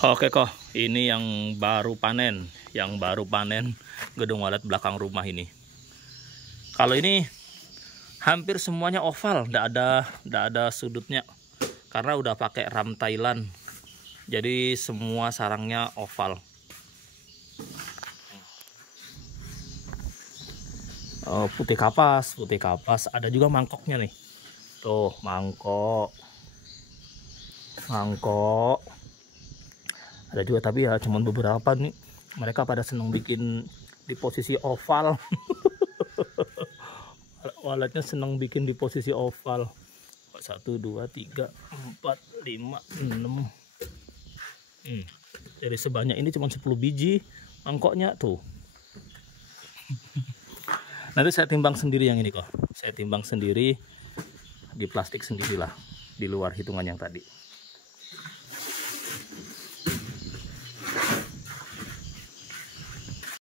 Oke kok, ini yang baru panen, gedung walet belakang rumah ini. Kalau ini hampir semuanya oval, ndak ada sudutnya, karena udah pakai ram Thailand, jadi semua sarangnya oval. Oh, putih kapas, ada juga mangkoknya nih. Tuh, mangkok. Ada juga, tapi ya cuman beberapa nih. Mereka pada seneng bikin di posisi oval. Waletnya seneng bikin di posisi oval. 1, 2, 3, 4, 5, 6. Dari sebanyak ini cuma 10 biji mangkoknya tuh. Nanti saya timbang sendiri yang ini kok. Saya timbang sendiri di plastik sendirilah, di luar hitungan yang tadi.